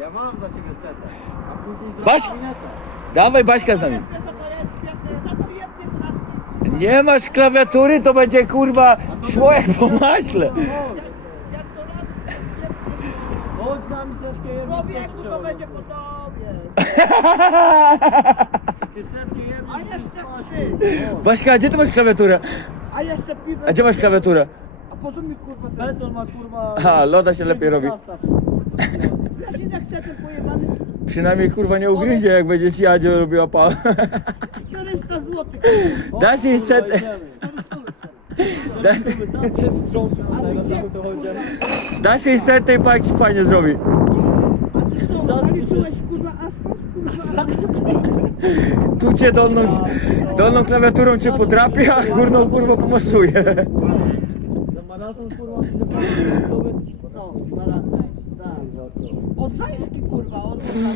Ja mam dla ciebie setę. A później za Baś-. Dawaj Baśka z nami. Nie masz klawiatury, to będzie kurwa szło jak po maśle. Jak, jak to raz Chodź z nami setkę jedną człowieku, to będzie po tobie. Ty setkę jedną A jeszcze ty. Baśka, gdzie ty masz klawiaturę? A jeszcze piwo. A gdzie masz klawiaturę? A po co mi kurwa ten... Beton ma kurwa... Aha, loda się lepiej robi. Ile chce ten pojebany? Przynajmniej kurwa nie ugryzie, jak będzie ci Adzio robiła pa. 400 zł. Dasz jej setę. Dasz, dasz jej setę i fajnie zrobi. A ty co, zaliczyłeś kurwa asfalt? Kurwa. Tu cię dolną, dolną klawiaturą cię podrapie, a górną kurwa pomosuje. Za maraton kurwa No, zaraz. Tak. Odrzański kurwa, kurwa.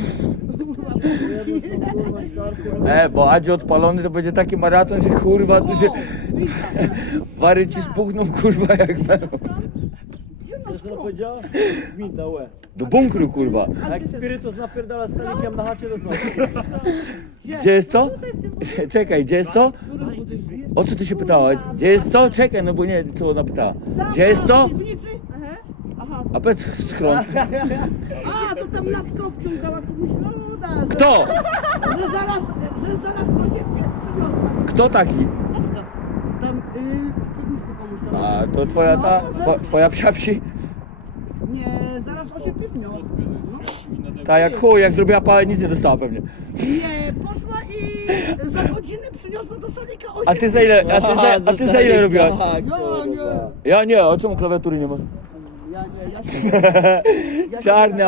E, bo Adzio odpalony to będzie taki maraton, że kurwa, tu się... Wary ci spuchną kurwa jak będą. Co powiedziała? Gwinta łe. Do bunkru kurwa. Jak spirytus napierdala z celikiem na chacie do znowu. Gdzie jest co? Czekaj, gdzie jest co? O co ty się pytała? Gdzie jest co? Czekaj, no bo nie, co ona pytała. Gdzie jest co? Piwnicy? A powiedz schron. A, to tam na skok ciągała komuś loda. że- Kto? Że zaraz, że zaraz się przywiozła. Kto taki? Laska. Tam, yy, w piwnicy komuś tam. A to twoja ta, two- twoja psia psi? Nie, zaraz osiepiwnią. No. Ta jak chuj, jak zrobiła pałę, nic nie dostała pewnie. Nie, poszła i za godzinę przyniosła do stolika 8. A ty za ile, a ty za, a ty za ile robiłaś? Ja nie. Ja nie, a czemu klawiatury nie masz? Ja nie, ja się... ja się Czarny,